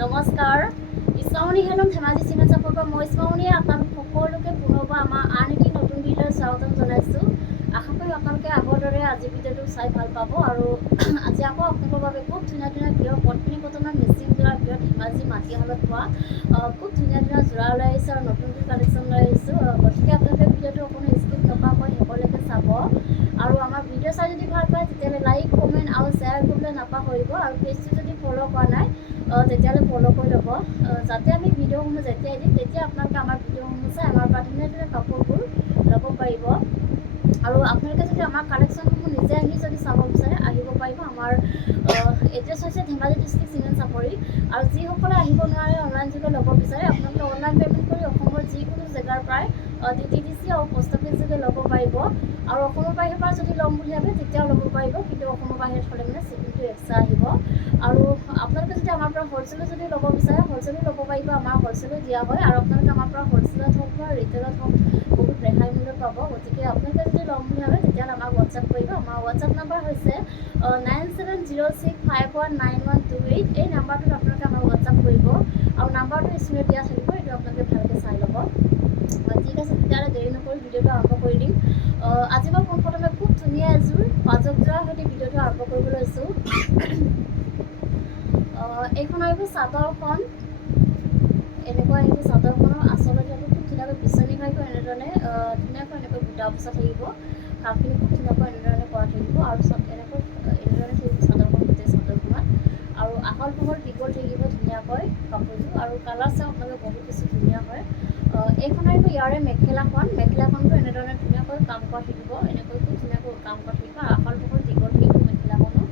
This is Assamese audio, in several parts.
নমস্কাৰ ইছমামণি হেলম ধেমাজি চিমেণ্ট চাপৰ পৰা মই ইছমামণিয়ে আপোনালোক সকলোকে পুনৰবাৰ আমাৰ আন এটি নতুন ভিডিঅ'লৈ স্বাগতম জনাইছোঁ। আশা কৰোঁ আপোনালোকে আগৰ দৰে আজি ভিডিঅ'টো চাই ভাল পাব আৰু আজি আকৌ আপোনালোকৰ বাবে খুব ধুনীয়া ধুনীয়া প্ৰিয় পত্নী কটনৰ মেচিন যোৰা প্ৰিয় ধেমাজি মাটিশালত পোৱা খুব ধুনীয়া ধুনীয়া যোৰা ওলাই আহিছে আৰু নতুন নতুন কালেকশ্যন লৈ আহিছোঁ। গতিকে আপোনালোকে ভিডিঅ'টো অকণো স্কিপ নকৰাকৈ শেষলৈকে চাব আৰু আমাৰ ভিডিঅ' চাই যদি ভাল পায় তেতিয়াহ'লে লাইক কমেণ্ট আৰু শ্বেয়াৰ কৰিবলৈ নাপাহৰিব আৰু পেজটো যদি ফ'ল' কৰা নাই তেতিয়াহ'লে ফ'ল' কৰি ল'ব যাতে আমি ভিডিঅ'সমূহ যেতিয়াই দিম তেতিয়া আপোনালোকে আমাৰ ভিডিঅ'সমূহ চাই আমাৰ পৰা ধুনীয়া ধুনীয়া কাপোৰবোৰ ল'ব পাৰিব আৰু আপোনালোকে যদি আমাৰ কালেকশ্যনসমূহ নিজে আহি যদি চাব বিচাৰে আহিব পাৰিব। আমাৰ এড্ৰেছ হৈছে ধেমাজি ডিষ্ট্ৰিক্ট চিমেণ্ট চাপৰি আৰু যিসকলে আহিব নোৱাৰে অনলাইন যোগে ল'ব বিচাৰে আপোনালোকে অনলাইন পে'মেণ্ট কৰি অসমৰ যিকোনো জেগাৰ পৰাই DTDC আৰু পোষ্ট অফিচ যোগে ল'ব পাৰিব আৰু অসমৰ বাহিৰৰ পৰা যদি ল'ম বুলি ভাবে তেতিয়াও ল'ব পাৰিব, কিন্তু অসমৰ বাহিৰত হ'লে মানে শ্বিপিংটো এক্সট্ৰা আহিব। আৰু আপোনালোকে যদি আমাৰ পৰা হ'লচেলো যদি ল'ব বিচাৰে হ'লচেলো ল'ব পাৰিব, আমাৰ হ'লচেলো দিয়া হয় আৰু আপোনালোকে আমাৰ পৰা হ'লচেলত হওক বা ৰিটেইলত হওক বহুত ৰেহাই মূল্যত পাব। গতিকে আপোনালোকে যদি ল'ম বুলি ভাবে তেতিয়াহ'লে আমাক হোৱাটছআপ কৰিব। আমাৰ হোৱাটছআপ নাম্বাৰ হৈছে 9706519128। এই নাম্বাৰটোত আপোনালোকে আমাক হোৱাটছআপ কৰিব আৰু নাম্বাৰটো স্ক্ৰীনত দিয়া থাকিব, এইটো আপোনালোকে ভালকৈ চাই ল'ব। ঠিক আছে, তেতিয়াহ'লে দেৰি নকৰি ভিডিঅ'টো আৰম্ভ কৰি দিম। আজি মই পোনপ্ৰথমে খুব ধুনীয়া এযোৰ পাজক যোৰাৰ সৈতে ভিডিঅ'টো আৰম্ভ কৰিব লৈছোঁ। এইখন আহিব চাদৰখন, এনেকুৱা আহিব চাদৰখনৰ আচলতে খুব ধুনীয়াকৈ বিচনী ঘাইকৈ এনেধৰণে ধুনীয়াকৈ এনেকৈ বুটা বচা থাকিব, কামখিনি খুব ধুনীয়াকৈ এনেধৰণে কৰা থাকিব আৰু এনেকৈ এনেধৰণে থাকিব চাদৰখন গোটেই চাদৰখনত আৰু আহল বহল দীঘল থাকিব ধুনীয়াকৈ কাপোৰযোৰ আৰু কালাৰ চাই আপোনালোকে বহুত বেছি ধুনীয়া হয়। এইখন আহিব ইয়াৰে মেখেলাখনটো এনেধৰণে ধুনীয়াকৈ কাম কৰা থাকিব, এনেকৈ খুব ধুনীয়াকৈ কাম কৰা থাকিব আৰু আহল বহল দীঘল থাকিব মেখেলাখনো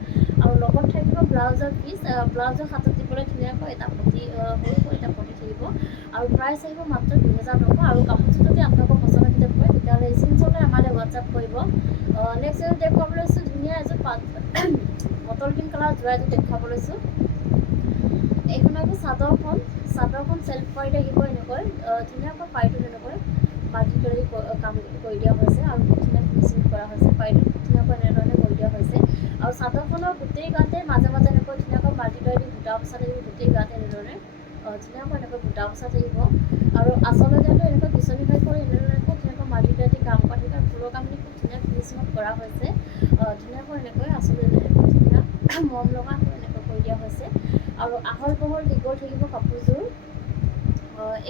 আৰু লগত থাকিব ব্লাউজৰ পিচ, ব্লাউজৰ হাতত দিবলৈ ধুনীয়াকৈ এটা পটি সৰুকৈ এটা পটি থাকিব আৰু প্ৰাইচ আহিব মাত্ৰ 2000 টকা আৰু কাপোৰযোৰ যদি আপোনালোকৰ পচন্দৰ ভিতৰত পৰে তেতিয়াহ'লে স্ক্ৰীনশ্বটে আমালৈ হোৱাটছআপ কৰিব। নেক্সট এযোৰ দেখুৱাব লৈছোঁ ধুনীয়া এযোৰ বটল গ্ৰীণ কালাৰ যোৰা এযোৰ দেখুৱাব লৈছোঁ। এইখন আহিব চাদৰখন চেল্ফ পাইড আহিব এনেকৈ ধুনীয়াকৈ পাইডত এনেকৈ মাল্টিকাৰী কাম কৰি দিয়া হৈছে আৰু খুব ধুনীয়া ফিনিচিং কৰা হৈছে, পাইডত ধুনীয়াকৈ এনেধৰণে কৰি দিয়া হৈছে আৰু চাদৰখনৰ গোটেই গাতে মাজে মাজে এনেকৈ ধুনীয়াকৈ মাল্টিকাৰী দি বুটা বচা থাকিব, গোটেই গাতে এনেধৰণে ধুনীয়াকৈ এনেকৈ বুটা বচা থাকিব আৰু আচলতে এনেকৈ বিচনী ঘাই কৰি এনেধৰণে খুব ধুনীয়াকৈ মাল্টিকাৰী দি কাম কৰা থাকিব আৰু ফুলৰ কামখিনি খুব ধুনীয়া ফিনিচিঙত কৰা হৈছে, ধুনীয়াকৈ এনেকৈ আচলতে খুব ধুনীয়া মৰম লগা এনেকৈ কৰি দিয়া হৈছে আৰু আহল বহল দীঘল থাকিব কাপোৰযোৰ।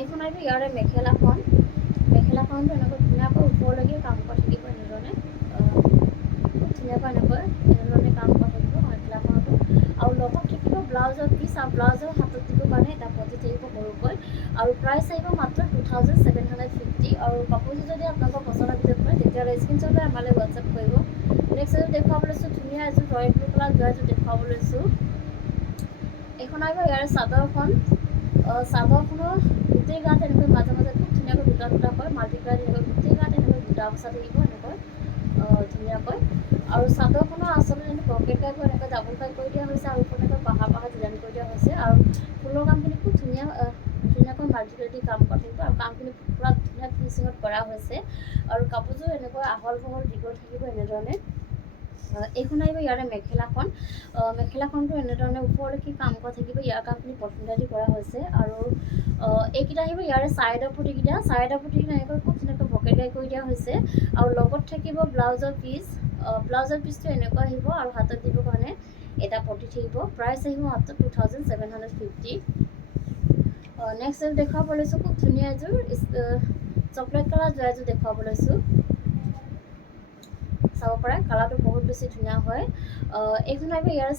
এইখন আহিব ইয়াৰে মেখেলাখনটো এনেকৈ ধুনীয়াকৈ ওপৰলৈকে কাম কৰা থাকিব এনেধৰণে খুব ধুনীয়াকৈ এনেধৰণে কাম কৰা থাকিব মেখেলাখনতো আৰু লগত থাকিব ব্লাউজৰ পিচ আৰু ব্লাউজৰ হাতত দিবৰ কাৰণে এটা পটি থাকিব সৰুকৈ আৰু প্ৰাইচ আহিব মাত্ৰ 2750 আৰু কাপোৰযোৰ যদি আপোনালোকৰ পচন্দৰ ভিতৰত পৰে তেতিয়াহ'লে স্ক্ৰীনশ্বটে আমালৈ হোৱাটছআপ কৰিব। নেক্সট এযোৰ দেখুৱাব লৈছোঁ ধুনীয়া এযোৰ ৰয়েল ব্লু কালাৰ যোৰা এযোৰ দেখুৱাব লৈছোঁ। এইখন আহিব ইয়াৰে চাদৰখনৰ গোটেই গাত এনেকৈ মাজে মাজে খুব ধুনীয়াকৈ দুটা দুটাকৈ মাল্টিপ্লাই এনেকৈ গোটেই গাত এনেকৈ বুটা বচা থাকিব এনেকৈ ধুনীয়াকৈ আৰু চাদৰখনৰ আচলতে পকেট টাইপৰ এনেকৈ ডাবুল টাইপ কৰি দিয়া হৈছে আৰু ওপৰত এনেকৈ পাহাৰ ডিজাইন কৰি দিয়া হৈছে আৰু ফুলৰ কামখিনি খুব ধুনীয়াকৈ মাল্টিপ্লাই দি কাম কৰা থাকিব আৰু কামখিনি পূৰা ধুনীয়া ফিনিচিঙত কৰা হৈছে আৰু কাপোৰযোৰ এনেকৈ আহল বহল দীঘল থাকিব এনেধৰণে। এইখন আহিব ইয়াৰে মেখেলাখনটো এনেধৰণে ওপৰলৈকে কাম কৰা থাকিব, ইয়াৰ কামখিনি পচন্দাদি কৰা হৈছে আৰু এইকেইটা আহিব ইয়াৰে চাইডৰ পটিকেইটা এনেকৈ খুব ধুনীয়াকৈ পকেটাই কৰি দিয়া হৈছে আৰু লগত থাকিব ব্লাউজৰ পিচটো এনেকুৱা আহিব আৰু হাতত দিবৰ কাৰণে এটা পটি থাকিব, প্ৰাইচ আহিব মাত্ৰ 2750। নেক্সট এযোৰ দেখুৱাব লৈছোঁ খুব ধুনীয়া এযোৰ চকলেট কালাৰ যোৰা এযোৰ দেখুৱাব লৈছোঁ, চাব পাৰে কালাৰটো বহুত বেছি ধুনীয়া হয়। এইখন আহিব ইয়াৰ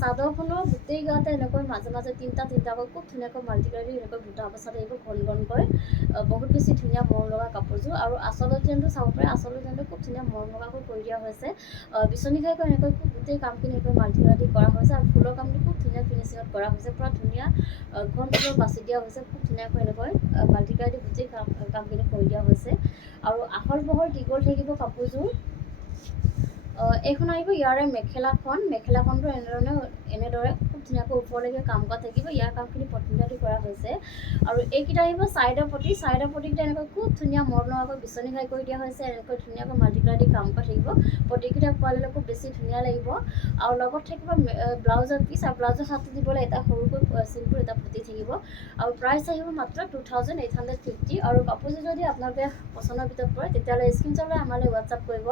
চাদৰখনৰ গোটেই গাতে এনেকৈ মাজে মাজে তিনিটাকৈ খুব ধুনীয়াকৈ মাল্টিকাৰী এনেকৈ বুটা বচা থাকিব ঘনকৈ বহুত বেছি ধুনীয়া মৰম লগা কাপোৰযোৰ আৰু আচলৰ ডিজাইনটো চাব পাৰে, আচলৰ ডিজাইনটো খুব ধুনীয়া মৰম লগাকৈ কৰি দিয়া হৈছে, বিচনী ঘাইকৈ এনেকৈ গোটেই কামখিনি এনেকৈ মাল্টিকাৰী কৰা হৈছে আৰু ফুলৰ কামখিনি খুব ধুনীয়া ফিনিচিঙত কৰা হৈছে, পূৰা ধুনীয়া ঘন ফুলৰ বাছি দিয়া হৈছে, খুব ধুনীয়াকৈ এনেকৈ মাল্টিকাৰী দি গোটেই কামখিনি কৰি দিয়া হৈছে আৰু আহল বহল দীঘল থাকিব কাপোৰযোৰ এইখন আহিব ইয়াৰে মেখেলাখনটো এনেদৰে খুব ধুনীয়াকৈ ওপৰলৈকে কাম কৰা থাকিব। ইয়াৰ কামখিনি পট্টিকাটি কৰা হৈছে। আৰু এইকেইটা আহিব ছাইডৰ পটিকেইটা এনেকৈ খুব ধুনীয়া মৰমলগাকৈ বিচনী ঘাই কৰি দিয়া হৈছে। এনেকৈ ধুনীয়াকৈ মাল্টিকালাৰ দি কাম কৰা থাকিব। পটিকেইটা পোৱালে খুব বেছি ধুনীয়া লাগিব। আৰু লগত থাকিব ব্লাউজৰ পিচ, আৰু ব্লাউজৰ হাতত দিবলৈ এটা সৰুকৈ চিম্পুল এটা পটি থাকিব। আৰু প্ৰাইচ আহিব মাত্ৰ 2850। আৰু কাপোৰযোৰ যদি আপোনালোকে পচন্দৰ ভিতৰত পৰে তেতিয়াহ'লে স্ক্ৰীনশ্বট লৈ আমালৈ হোৱাটছআপ কৰিব।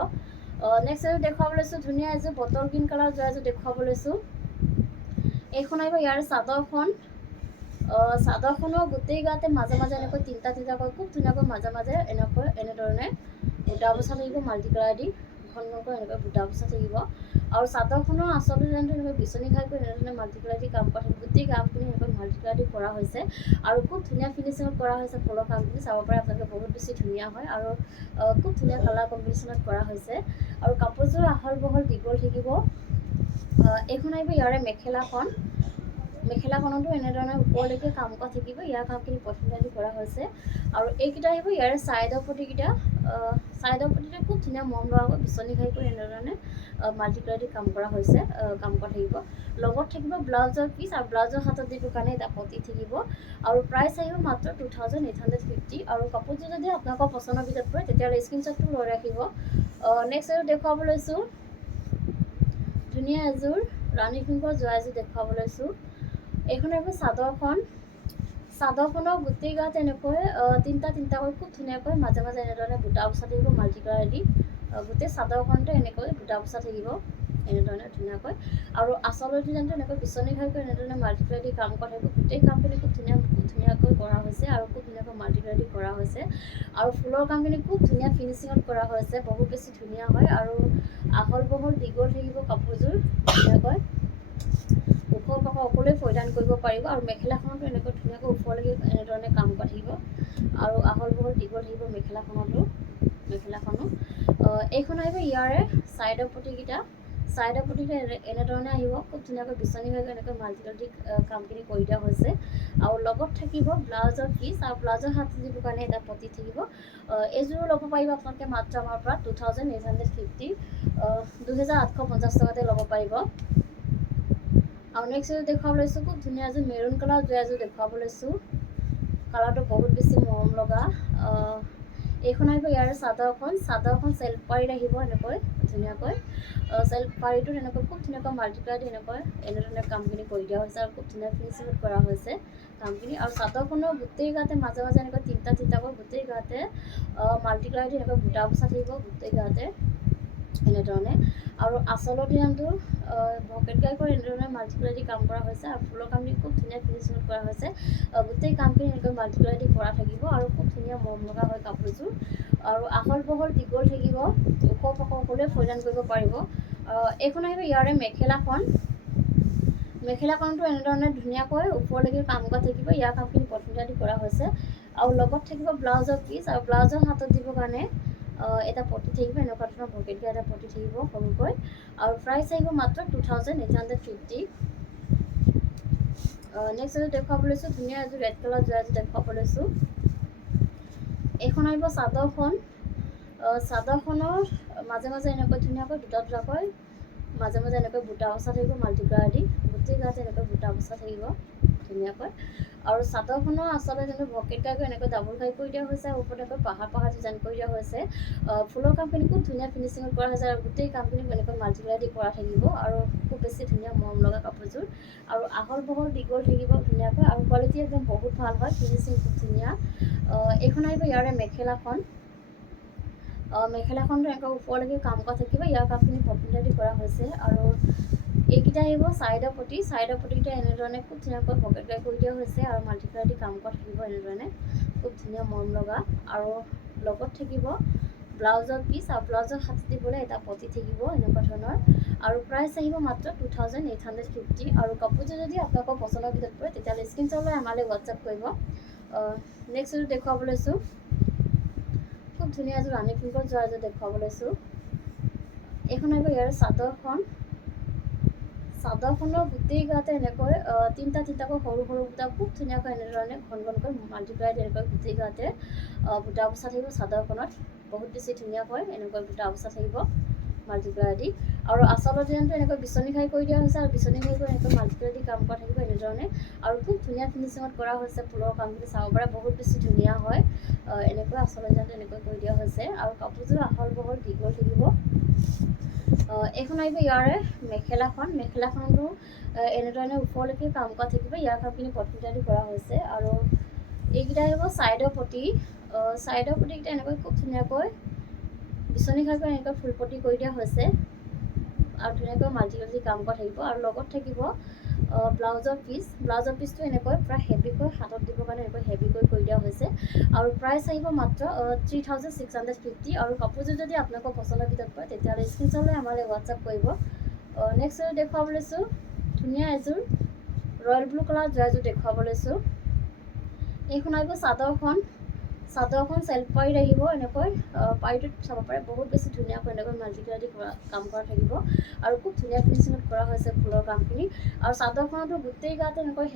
নেক্সট এযোৰ দেখুৱাব লৈছোঁ, ধুনীয়া এযোৰ বটল গ্ৰীণ কালাৰ যোৱা এযোৰ দেখুৱাব লৈছোঁ। এইখন আহিব ইয়াৰ চাদৰখনৰ গোটেই গাতে মাজে মাজে এনেকৈ তিনিটাকৈ খুব ধুনীয়াকৈ মাজে এনেধৰণে বুটা বচা থাকিব। মাল্টি কালাৰ দি ঘনকৈ এনেকৈ বুটা বচা থাকিব। আৰু চাদৰখনৰ আচল ডিজাইনটো এনেকৈ বিচনী ঘাইকৈ এনেধৰণে মাল্টি কালাৰ দি কাম কৰা থাকিব। গোটেই কামখিনি এনেকৈ মাল্টি কালাৰ দি কৰা হৈছে আৰু খুব ধুনীয়া ফিনিচিঙত কৰা হৈছে। ফুলৰ কামখিনি চাব পাৰে আপোনালোকে, বহুত বেছি ধুনীয়া হয় আৰু খুব ধুনীয়া কালাৰ কম্বিনেশ্যনত কৰা হৈছে। আৰু কাপোৰযোৰ আহল বহল দীঘল থাকিব। এইখন আহিব ইয়াৰে মেখেলাখনতো এনেধৰণে ওপৰলৈকে কাম কৰা থাকিব। ইয়াৰ কামখিনি পট্টিকাটি কৰা হৈছে। আৰু এইকেইটা আহিব ইয়াৰে ছাইডৰ পটিকেইটা খুব ধুনীয়া মৰম লগাকৈ বিচনী ঘাই কৰি এনেধৰণে মাল্টি কালাৰ দি কাম কৰা হৈছে, কাম কৰা থাকিব। লগত থাকিব ব্লাউজৰ পিচ, আৰু ব্লাউজৰ হাতত দিবৰ কাৰণে এটা পটি থাকিব। আৰু প্ৰাইচ আহিব মাত্ৰ 2850। আৰু কাপোৰযোৰ যদি আপোনালোকৰ পচন্দৰ ভিতৰত পৰে তেতিয়াহ'লে স্ক্ৰীনশ্বটটো লৈ ৰাখিব। নেক্সট এযোৰ দেখুৱাব লৈছোঁ, ধুনীয়া এযোৰ ৰাণী পিংকৰ যোৱা এযোৰ দেখুৱাব লৈছোঁ। এইখন আহিব চাদৰখনৰ গোটেই গাত এনেকৈ তিনিটাকৈ খুব ধুনীয়াকৈ মাজে মাজে এনেধৰণে বুটা বচা থাকিব মাল্টি কালাৰ দি। গোটেই চাদৰখনতে এনেকৈ বুটা বচা থাকিব এনেধৰণে ধুনীয়াকৈ। আৰু আচলৰ ডিজাইনটো এনেকৈ বিচনী ঘাই কৰি এনেধৰণে মাল্টি কালাৰ দি কাম কৰা থাকিব। গোটেই কামখিনি খুব ধুনীয়াকৈ কৰা হৈছে আৰু খুব ধুনীয়াকৈ মাল্টি কালাৰ দি কৰা হৈছে। আৰু ফুলৰ কামখিনি খুব ধুনীয়া ফিনিচিঙত কৰা হৈছে, বহুত বেছি ধুনীয়া হয়। আৰু আহল বহল দীঘল থাকিব কাপোৰযোৰ, ধুনীয়াকৈ ওখ পাখ সকলোৱে পৰিধান কৰিব পাৰিব। আৰু মেখেলাখনতো এনেকৈ ধুনীয়াকৈ ওপৰলৈকে এনেধৰণে কাম কৰা থাকিব। আৰু আহল বহল দীঘল থাকিব মেখেলাখনো। এইখন আহিব ইয়াৰে ছাইডৰ পটিকেইটা এনেধৰণে আহিব। খুব ধুনীয়াকৈ বিচনী ঘাই এনেকৈ মাল্টি কালাৰ দি কামখিনি কৰি দিয়া হৈছে। আৰু লগত থাকিব ব্লাউজৰ পিচ, আৰু ব্লাউজৰ হাতত দিবৰ কাৰণে এটা পটি থাকিব। এইযোৰো ল'ব পাৰিব আপোনালোকে মাত্ৰ আমাৰ পৰা 2850, 2850 টকাতে ল'ব পাৰিব। আৰু নেক্সট এযোৰ দেখুৱাব লৈছোঁ, খুব ধুনীয়া এযোৰ মেৰুণ কালাৰ যোৱা এযোৰ দেখুৱাব লৈছোঁ। কালাৰটো বহুত বেছি মৰম লগা। এইখন আহিব ইয়াৰ চাদৰখন চেল্ফ পাৰীত আহিব এনেকৈ ধুনীয়াকৈ। চেল্ফ পাৰীটোত এনেকৈ খুব ধুনীয়াকৈ মাল্টি কালাৰ দি এনেধৰণে কামখিনি কৰি দিয়া হৈছে। আৰু খুব ধুনীয়া ফিনিচিঙত কৰা হৈছে কামখিনি। আৰু চাদৰখনৰ গোটেই গাতে মাজে মাজে এনেকৈ তিনিটাকৈ গোটেই গাতে মাল্টি কালাৰ দি এনেকৈ বুটা বচা থাকিব গোটেই গাতে এনেধৰণে। আৰু আচলৰ ডিজাইনটো ভকেট গাই কৰি এনেধৰণে মাল্টি কালাৰ দি কাম কৰা হৈছে। আৰু ফুলৰ কামখিনি খুব ধুনীয়া ফিনিচিঙত কৰা হৈছে। গোটেই কামখিনি এনেকৈ মাল্টি কালাৰ দি কৰা থাকিব। আৰু খুব ধুনীয়া মৰম লগা হয় কাপোৰযোৰ। আৰু আহল বহল দীঘল থাকিব, ওখ পাখ সকলোৱে পৰিধান কৰিব পাৰিব। এইখন আহিব ইয়াৰে মেখেলাখনতো এনেধৰণে ধুনীয়াকৈ ওপৰলৈকে কাম কৰা থাকিব। ইয়াৰ কামখিনি পট্টিকাটি কৰা হৈছে। আৰু লগত থাকিব ব্লাউজৰ পিচ, আৰু ব্লাউজৰ হাতত দিবৰ কাৰণে এটা পটি থাকিব। এনেকুৱা ধৰণৰ ভকেট দিয়া এটা পটি থাকিব সৰুকৈ। আৰু প্ৰাইচ আহিব মাত্ৰ 2850। নেক্সট এযোৰ দেখুৱাব লৈছোঁ, ধুনীয়া এযোৰ ৰেড কালাৰ যোৱা এযোৰ দেখুৱাব লৈছোঁ। এইখন আহিব চাদৰখনৰ মাজে মাজে এনেকৈ ধুনীয়াকৈ দুটাকৈ মাজে মাজে এনেকৈ বুটা বচা থাকিব মাল্টি কালাৰ দি। গোটেই গাতে এনেকৈ বুটা বচা থাকিব ধুনীয়াকৈ। আৰু চাদৰখনৰ আচলতে যেনে ভকেট গাইকৈ এনেকৈ ডাবুল ঘাই কৰি দিয়া হৈছে। আৰু ওপৰত এনেকৈ পাহাৰ ডিজাইন কৰি দিয়া হৈছে। ফুলৰ কামখিনি খুব ধুনীয়া ফিনিচিঙত কৰা হৈছে। আৰু গোটেই কামখিনি এনেকৈ মাল্টি কালাৰ দি কৰা থাকিব। আৰু খুব বেছি ধুনীয়া মৰম লগা কাপোৰযোৰ। আৰু আহল বহল দীঘল থাকিব ধুনীয়াকৈ। আৰু কোৱালিটি একদম বহুত ভাল হয়, ফিনিচিং খুব ধুনীয়া। এইখন আহিব ইয়াৰে মেখেলাখনটো এনেকৈ ওপৰলৈকে কাম কৰা থাকিব। ইয়াৰ কামখিনি পট্টিকাটি কৰা হৈছে। আৰু এইকেইটা আহিব ছাইডৰ পটিকেইটা এনেধৰণে খুব ধুনীয়াকৈ ভকেট গাই কৰি দিয়া হৈছে। আৰু মাল্টি কালাৰ দি কাম কৰা থাকিব এনেধৰণে খুব ধুনীয়া মৰম লগা। আৰু লগত থাকিব ব্লাউজৰ পিচ, আৰু ব্লাউজৰ হাতত দিবলৈ এটা পটি থাকিব এনেকুৱা ধৰণৰ। আৰু প্ৰাইচ আহিব মাত্ৰ 2850। আৰু কাপোৰযোৰ যদি আপোনালোকৰ পচন্দৰ ভিতৰত পৰে তেতিয়াহ'লে স্ক্ৰীনশ্বট লৈ আমালৈ হোৱাটছআপ কৰিব। নেক্সট এযোৰ দেখুৱাব লৈছোঁ, খুব ধুনীয়া এযোৰ ৰাণী পিংকত যোৱা এযোৰ দেখুৱাব লৈছোঁ। এইখন আহিব ইয়াৰ চাদৰখনৰ গোটেই গাতে এনেকৈ তিনিটাকৈ সৰু বুটা খুব ধুনীয়াকৈ এনেধৰণে ঘনকৈ মাল্টি কালাৰ এনেকৈ গোটেই গাতে বুটা বচা থাকিব। চাদৰখনত বহুত বেছি ধুনীয়া হয় এনেকৈ বুটা বচা থাকিব মাল্টিপ্লাই দি আৰু আচলৰ ডিজাইনটো এনেকৈ বিচনী ঘাই কৰি দিয়া হৈছে আৰু বিচনী ঘাই কৰি এনেকৈ মাল্টিপ্লাই দি কাম কৰা থাকিব এনেধৰণে আৰু খুব ধুনীয়া ফিনিচিঙত কৰা হৈছে ফুলৰ কামখিনি চাব পাৰে বহুত বেছি ধুনীয়া হয় এনেকৈ আচলৰ ডিজাইনটো এনেকৈ কৰি দিয়া হৈছে আৰু কাপোৰযোৰ আহল বহল দীঘল থাকিব এইখন আহিব ইয়াৰে মেখেলাখনতো এনেধৰণে ওপৰলৈকে কাম কৰা থাকিব ইয়াৰ কামখিনি পটপিটালি কৰা হৈছে আৰু এইকেইটা আহিব ছাইডৰ পটিকেইটা এনেকৈ খুব ধুনীয়াকৈ বিচনী ঘাইকৈ এনেকৈ ফুলপটি কৰি দিয়া হৈছে আৰু ধুনীয়াকৈ মাল্টিপ্লাই কাম কৰা থাকিব আৰু লগত থাকিব ব্লাউজৰ পিচটো এনেকৈ পূৰা হেভিকৈ হাতত দিবৰ কাৰণে এনেকৈ হেভিকৈ কৰি দিয়া হৈছে আৰু প্ৰাইচ আহিব মাত্ৰ 3650 আৰু কাপোৰযোৰ যদি আপোনালোকৰ পচন্দৰ ভিতৰত পৰে তেতিয়াহ'লে স্ক্ৰীনশ্বট লৈ আমালৈ হোৱাটছআপ কৰিব নেক্সট দেখুৱাব লৈছোঁ ধুনীয়া এযোৰ ৰয়েল ব্লু কালাৰ জোৰাযোৰ দেখুৱাব লৈছোঁ এইখন আহিব চাদৰখন চেল্ফ পাৰিত আহিব এনেকৈ পাৰিটোত চাব পাৰে বহুত বেছি ধুনীয়াকৈ এনেকৈ মাল্টিপ্লাই দি কাম কৰা থাকিব আৰু খুব ধুনীয়া ফিনিচিঙত কৰা হৈছে ফুলৰ কামখিনি আৰু চাদৰখনতো গোটেই গাতে এনেকৈ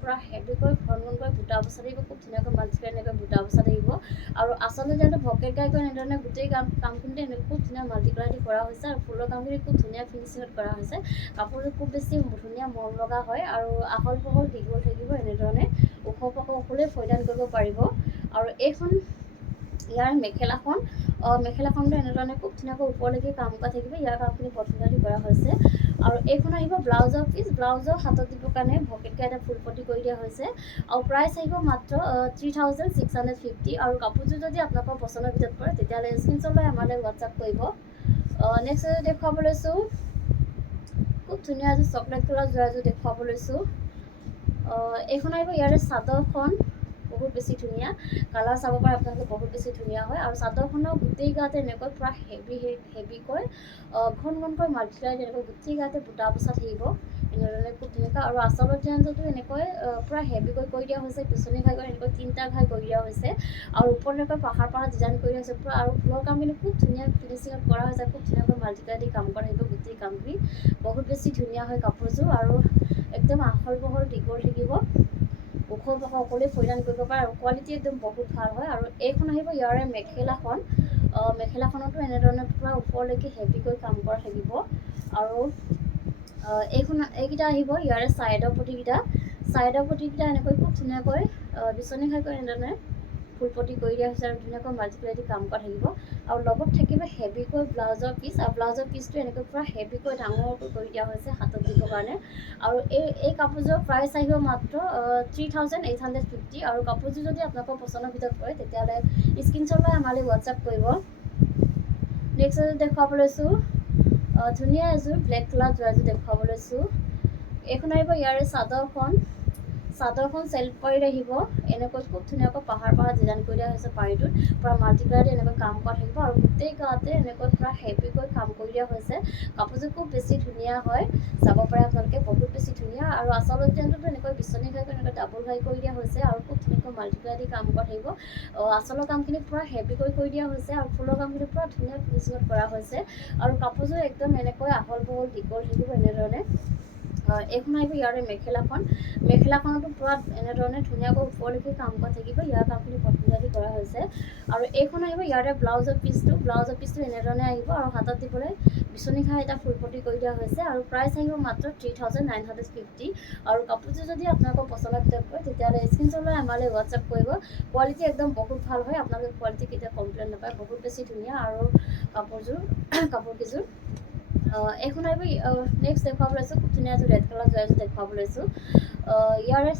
পূৰা হেভিকৈ ঘনকৈ বুটা বচা থাকিব খুব ধুনীয়াকৈ মাল্টিপ্লাই এনেকৈ বুটা বচা থাকিব আৰু আচলতে যিহেতু ভকেট গাইকৈ এনেধৰণে গোটেই কামখিনিতে এনেকৈ খুব ধুনীয়া মাল্টিপ্লাই দি কৰা হৈছে আৰু ফুলৰ কামখিনি খুব ধুনীয়া ফিনিচিঙত কৰা হৈছে কাপোৰযোৰ খুব বেছি ধুনীয়া মন লগা হয় আৰু আহল বহল দীঘল থাকিব এনেধৰণে ওখ পক সকলোৱে পৰিধান কৰিব পাৰিব আৰু এইখন ইয়াৰ মেখেলাখনটো এনেধৰণে খুব ধুনীয়াকৈ ওপৰলৈকে কাম কৰা থাকিব ইয়াৰ কামখিনি পটপিটালি কৰা হৈছে আৰু এইখন আহিব ব্লাউজৰ হাতত দিবৰ কাৰণে ভকেটকৈ এটা ফুলপটি কৰি দিয়া হৈছে আৰু প্ৰাইচ আহিব মাত্ৰ 3650 আৰু কাপোৰযোৰ যদি আপোনালোকৰ পচন্দৰ ভিতৰত পৰে তেতিয়াহ'লে স্ক্ৰীনশ্বট লৈ আমালৈ হোৱাটছআপ কৰিব নেক্সট দেখুৱাব লৈছোঁ খুব ধুনীয়া এযোৰ চকলেট কালাৰ জোৰাযোৰ দেখুৱাব লৈছোঁ এইখন আহিব ইয়াৰে চাদৰখন বহুত বেছি ধুনীয়া কালাৰ চাব পাৰে আপোনালোকে বহুত বেছি ধুনীয়া হয় আৰু চাদৰখনৰ গোটেই গাতে এনেকৈ পূৰা হেভিকৈ ঘনকৈ মাল্টিপ্লাই এনেকৈ গোটেই গাতে বুটা বচা থাকিব এনেধৰণে খুব ধুনীয়াকৈ আৰু আচলৰ ডিজাইনটো এনেকৈ পূৰা হেভিকৈ কৰি দিয়া হৈছে বিচনী ঘাই কৰি এনেকৈ 3টা ঘাই কৰি দিয়া হৈছে আৰু ওপৰলৈকে পাহাৰ ডিজাইন কৰি দিয়া হৈছে পূৰা আৰু ফুলৰ কামখিনি খুব ধুনীয়া ফিনিচিঙত কৰা হৈছে খুব ধুনীয়াকৈ মাল্টিপ্লাই দি কাম কৰা থাকিব গোটেই কামখিনি বহুত বেছি ধুনীয়া হয় কাপোৰযোৰ আৰু একদম আহল বহল দীঘল থাকিব ওখ পক সকলোৱে পৰিধান কৰিব পাৰে আৰু কোৱালিটি একদম বহুত ভাল হয় আৰু এইখন আহিব ইয়াৰে মেখেলাখনতো এনেধৰণে পূৰা ওপৰলৈকে হেভিকৈ কাম কৰা থাকিব আৰু এইকেইটা আহিব ইয়াৰে ছাইডৰ পটিকেইটা এনেকৈ খুব ধুনীয়াকৈ বিচনী ঘাইকৈ এনেধৰণে ফুলপটি কৰি দিয়া হৈছে আৰু ধুনীয়াকৈ মাল্টিপ্লাই দি কাম কৰা থাকিব আৰু লগত থাকিব হেভিকৈ ব্লাউজৰ পিচটো এনেকৈ পূৰা হেভিকৈ ডাঙৰকৈ কৰি দিয়া হৈছে হাতত দিবৰ কাৰণে আৰু এই কাপোৰযোৰৰ প্ৰাইচ আহিব মাত্ৰ 3850 আৰু কাপোৰযোৰ যদি আপোনালোকৰ পচন্দৰ ভিতৰত পৰে তেতিয়াহ'লে স্ক্ৰীনশ্বট লৈ আমালৈ হোৱাটছআপ কৰিব নেক্সট দেখুৱাব লৈছোঁ ধুনীয়া এযোৰ ব্লেক কালাৰ জোৰাযোৰ দেখুৱাব লৈছোঁ এইখন আহিব ইয়াৰে চাদৰখন চেল্ফ পাৰিত আহিব এনেকৈ খুব ধুনীয়াকৈ পাহাৰ ডিজাইন কৰি দিয়া হৈছে পাৰিটোত পূৰা মাল্টিপ্লাই দি এনেকৈ কাম কৰা থাকিব আৰু গোটেই গাতে এনেকৈ পূৰা হেভিকৈ কাম কৰি দিয়া হৈছে কাপোৰযোৰ খুব বেছি ধুনীয়া হয় চাব পাৰে আপোনালোকে বহুত বেছি ধুনীয়া আৰু আচলৰ ডিজাইনটো এনেকৈ বিচনী ঘাইকৈ এনেকৈ ডাবল ঘাই কৰি দিয়া হৈছে আৰু খুব ধুনীয়াকৈ মাল্টিপ্লাই দি কাম কৰা থাকিব আচলৰ কামখিনি পূৰা হেভিকৈ কৰি দিয়া হৈছে আৰু ফুলৰ কামখিনি পূৰা ধুনীয়া ফিনিচিঙত কৰা হৈছে আৰু কাপোৰযোৰ একদম এনেকৈ আহল বহল দীঘল থাকিব এনেধৰণে এইখন আহিব ইয়াৰে মেখেলাখনতো পূৰা এনেধৰণে ধুনীয়াকৈ ওপৰলৈকে কাম কৰা থাকিব ইয়াৰ কামখিনি পটপিটালি কৰা হৈছে আৰু এইখন আহিব ইয়াৰে ব্লাউজৰ পিচটো এনেধৰণে আহিব আৰু হাতত দিবলৈ বিচনী ঘাই এটা ফুলপটি কৰি দিয়া হৈছে আৰু প্ৰাইচ আহিব মাত্ৰ 3950 আৰু কাপোৰযোৰ যদি আপোনালোকৰ পচন্দৰ ভিতৰত পৰে তেতিয়াহ'লে স্ক্ৰীনশ্বট লৈ আমালৈ হোৱাটছআপ কৰিব কোৱালিটি একদম বহুত ভাল হয় আপোনালোকে কোৱালিটি কেতিয়াও কমপ্লেইন নাপায় বহুত বেছি ধুনীয়া আৰু কাপোৰকেইযোৰ এইখন আহিব নেক্সট দেখুৱাব লৈছোঁ খুব ধুনীয়া এযোৰ ৰেড কালাৰ জোৰাযোৰ দেখুৱাব লৈছোঁ ইয়াৰে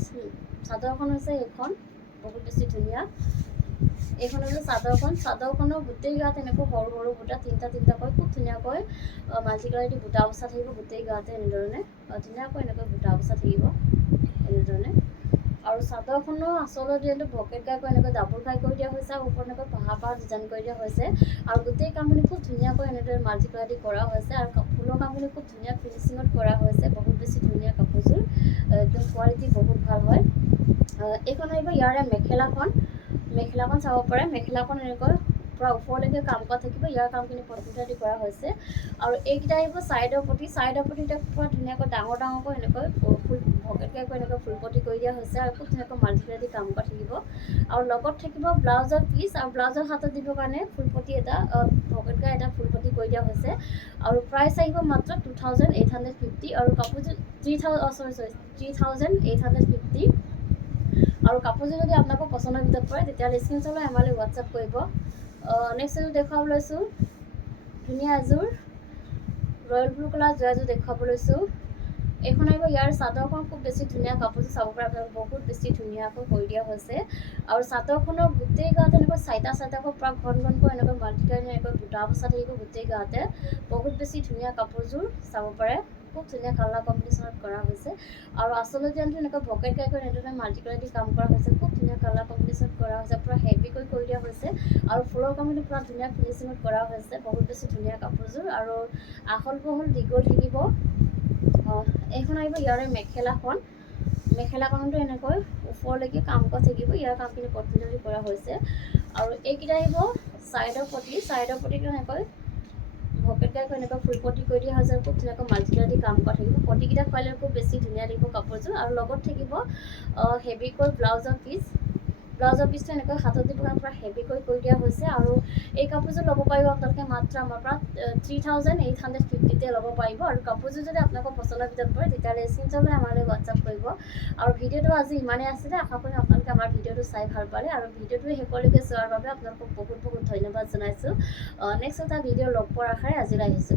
চাদৰখন হৈছে এইখন বহুত বেছি ধুনীয়া এইখন হৈছে চাদৰখনৰ গোটেই গাত এনেকৈ সৰু সৰু বুটা তিনিটাকৈ খুব ধুনীয়াকৈ মাল্টিপ্লাই দি বুটা বচা থাকিব গোটেই গাতে এনেধৰণে ধুনীয়াকৈ এনেকৈ বুটা বচা থাকিব এনেধৰণে আৰু চাদৰখনৰ আচলৰ ডিজাইনটো ভকেট ঘাইকৈ এনেকৈ ডাবল ঘাই কৰি দিয়া হৈছে আৰু ওপৰত এনেকৈ পাহাৰ ডিজাইন কৰি দিয়া হৈছে আৰু গোটেই কামখিনি খুব ধুনীয়াকৈ এনেদৰে মাল্টিপ্লাই দি কৰা হৈছে আৰু ফুলৰ কামখিনি খুব ধুনীয়া ফিনিচিঙত কৰা হৈছে বহুত বেছি ধুনীয়া কাপোৰযোৰ একদম কোৱালিটি বহুত ভাল হয় এইখন আহিব ইয়াৰে মেখেলাখন চাব পাৰে মেখেলাখন এনেকৈ পূৰা ওপৰলৈকে কাম কৰা থাকিব ইয়াৰ কামখিনি পটপিটালি কৰা হৈছে আৰু এইকেইটা আহিব ছাইডৰ পটি এতিয়া পূৰা ধুনীয়াকৈ ডাঙৰকৈ এনেকৈ ভকেট ঘাইকৈ এনেকৈ ফুলপটি কৰি দিয়া দিয়া হৈছে আৰু খুব ধুনীয়াকৈ মাল্টিকালাৰ দি কাম কৰা থাকিব আৰু লগত থাকিব ব্লাউজৰ পিচ আৰু ব্লাউজৰ হাতত দিবৰ কাৰণে ফুলপটি এটা পকেটকা এটা ফুলপটি কৰি দিয়া হৈছে আৰু প্ৰাইচ আহিব মাত্ৰ 2850 আৰু কাপোৰযোৰ 3850 আৰু কাপোৰযোৰ যদি আপোনালোকৰ পচন্দৰ ভিতৰত পৰে তেতিয়াহ'লে স্ক্ৰীনশ্বট লৈ আমালৈ হোৱাটছআপ কৰিব। নেক্সট এযোৰ দেখুৱাব লৈছোঁ ধুনীয়া এযোৰ ৰয়েল ব্লু কালাৰ এযোৰ দেখুৱাব লৈছোঁ। এইখন আহিব ইয়াৰ চাদৰখন খুব বেছি ধুনীয়া কাপোৰযোৰ চাব পাৰে আপোনালোকে বহুত বেছি ধুনীয়াকৈ কৰি দিয়া হৈছে আৰু চাদৰখনৰ গোটেই গাতে এনেকৈ চাৰিটাকৈ পূৰা ঘনকৈ এনেকৈ মাল্টিকালাৰ এনেকৈ বুটা বচা থাকিব গোটেই গাতে বহুত বেছি ধুনীয়া কাপোৰযোৰ চাব পাৰে খুব ধুনীয়া কালাৰ কম্বিনেশ্যনত কৰা হৈছে আৰু আচলতে যেনটো এনেকৈ পকেট কাইকৈ এনেদৰে মাল্টিকালাৰ দি কাম কৰা হৈছে খুব ধুনীয়া কালাৰ কম্বিনেশ্যন কৰা হৈছে পূৰা হেভিকৈ কৰি দিয়া হৈছে আৰু ফুলৰ কামটো পূৰা ধুনীয়া ফিনিচিঙত কৰা হৈছে বহুত বেছি ধুনীয়া কাপোৰযোৰ আৰু আহল বহল দীঘল থাকিব। এইখন আহিব ইয়াৰে মেখেলাখনতো এনেকৈ ওপৰলৈকে কাম কৰা থাকিব ইয়াৰ কামখিনি পদ্ধতি কৰা হৈছে আৰু এইকেইটা আহিব ছাইডৰ পটিটো এনেকৈ ভকেট গাইকৈ এনেকৈ ফুলপটি কৰি দিয়া হৈছে খুব ধুনীয়াকৈ মাল্টিকালাৰ দি কাম কৰা থাকিব পটিকেইটা খুৱালে খুব বেছি ধুনীয়া লাগিব কাপোৰযোৰ আৰু লগত থাকিব হেভিকৈ ব্লাউজৰ পিচটো এনেকৈ হাতত দিব কাৰণে পূৰা হেভিকৈ কৰি দিয়া হৈছে আৰু এই কাপোৰযোৰ ল'ব পাৰিব আপোনালোকে মাত্ৰ আমাৰ পৰা 3850তে ল'ব পাৰিব আৰু কাপোৰযোৰ যদি আপোনালোকৰ পচন্দৰ ভিতৰত পৰে তেতিয়াহ'লে স্ক্ৰীনশ্বট লৈ আমালৈ হোৱাটছআপ কৰিব আৰু ভিডিঅ'টো আজি ইমানেই আছিলে আশা কৰিম আপোনালোকে আমাৰ ভিডিঅ'টো চাই ভাল পালে আৰু ভিডিঅ'টো শেষলৈকে চোৱাৰ বাবে আপোনালোকক বহুত ধন্যবাদ জনাইছোঁ। নেক্সট এটা ভিডিঅ' লগ পোৱাৰ আশাৰে আজিলৈ আহিছোঁ।